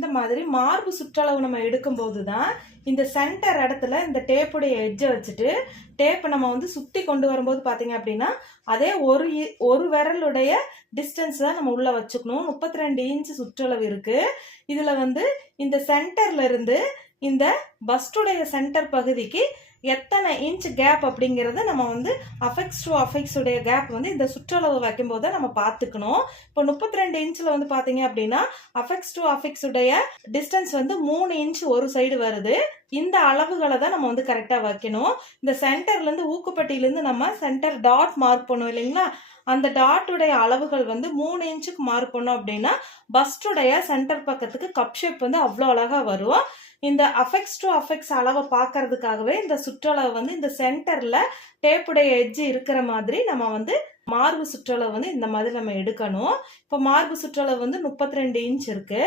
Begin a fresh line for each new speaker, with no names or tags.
இந்த மாதிரி மார்பு சுற்றளவு நம்ம எடுக்கும்போது தான் இந்த சென்டர் இடத்துல இந்த டேப்புடைய எட்ஜை வச்சுட்டு டேப்பை நம்ம வந்து சுற்றி கொண்டு வரும்போது பார்த்தீங்க அப்படின்னா அதே ஒரு இ- ஒரு விரலுடைய டிஸ்டன்ஸ் தான் நம்ம உள்ளே வச்சுக்கணும். முப்பத்தி ரெண்டு இன்ச் சுற்றளவு இருக்குது இதில் வந்து இந்த சென்டர்லேருந்து இந்த பஸ்டுடைய சென்டர் பகுதிக்கு எத்தனை இன்ச் கேப் அப்படிங்கிறத நம்ம வந்து அஃபெக்ஸ் டு அஃபெக்ஸ் உடைய கேப் வந்து இந்த சுற்றளவு வைக்கும்போது நம்ம பார்த்துக்கணும். இப்போ முப்பத்தி ரெண்டு இன்ச்சில் வந்து பார்த்தீங்க அப்படின்னா அஃபெக்ஸ் டு அஃபெக்ஸ் உடைய டிஸ்டன்ஸ் வந்து மூணு இன்ச் ஒரு சைடு வருது. இந்த அளவுகளை தான் நம்ம வந்து கரெக்டாக வைக்கணும். இந்த சென்டர்லேருந்து ஊக்குப்பட்டியிலேருந்து நம்ம சென்டர் டாட் மார்க் பண்ணுவோம் இல்லைங்களா? அந்த டாட்டுடைய அளவுகள் வந்து மூணு இன்ச்சுக்கு மார்க் பண்ணோம் அப்படின்னா பஸ்டுடைய சென்டர் பக்கத்துக்கு கப் ஷேப் வந்து அவ்வளோ அழகாக வரும். இந்த அஃபெக்ஸ் டு அஃபெக்ஸ் அளவை பார்க்கறதுக்காகவே இந்த சுற்றளவு வந்து இந்த சென்டரில் டேப்புடைய எட்ஜ் இருக்கிற மாதிரி நம்ம வந்து மார்பு சுற்றளவு வந்து இந்த மாதிரி நம்ம எடுக்கணும். இப்போ மார்பு சுற்றளவு வந்து முப்பத்தி ரெண்டு இன்ச் இருக்கு.